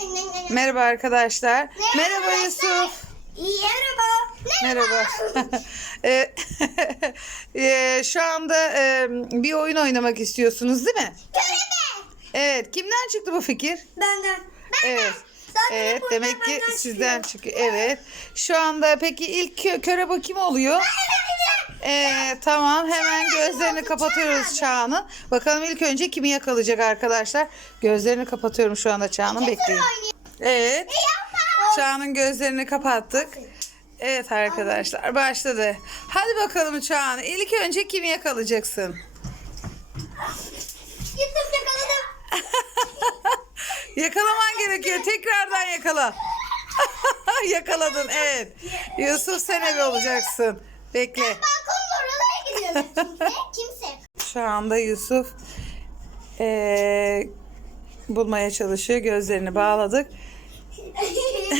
merhaba arkadaşlar. Merhaba, merhaba Yusuf. Merhaba. Merhaba. merhaba. e, şu anda e, bir oyun oynamak istiyorsunuz değil mi? Körebe. Evet. Kimden çıktı bu fikir? Benden. Benden. Evet. Zaten evet yapalım. demek ben ki sizden çıkıyor. Evet. Şu anda peki ilk kö körebe kim oluyor? Benden. Ee, evet, tamam hemen Çağ, gözlerini olsun, kapatıyoruz Çağan'ın. Çağ Çağ bakalım ilk önce kimi yakalayacak arkadaşlar. Gözlerini kapatıyorum şu anda Çağan'ın e, bekleyin. Evet. E, Çağan'ın gözlerini kapattık. Evet arkadaşlar başladı. Hadi bakalım Çağan İlk önce kimi yakalayacaksın? Gittim yakaladım. Yakalaman gerekiyor tekrardan yakala. Yakaladın evet. Yusuf sen olacaksın. Bekle. Kimse, kimse. Şu anda Yusuf e, bulmaya çalışıyor. Gözlerini bağladık.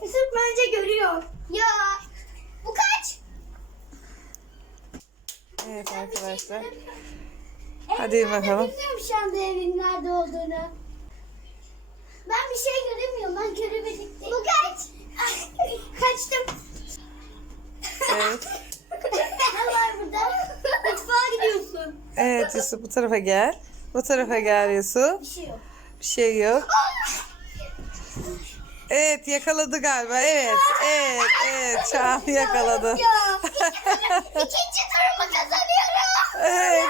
Yusuf bence görüyor. Ya. Bu kaç? Evet arkadaşlar. Hadi ben bakalım. Ben Biliyorum şu anda evin nerede olduğunu. Ben bir şey göremiyorum. Ben göremedim. Bu kaç? Kaçtım. Evet. ne var burada? Mutfağa gidiyorsun. Evet Yusuf bu tarafa gel. Bu tarafa gel Yusuf. Bir şey yok. Bir şey yok. evet yakaladı galiba. Evet. evet. Evet. Çağım yakaladı. İkinci turumu kazanıyorum. Evet.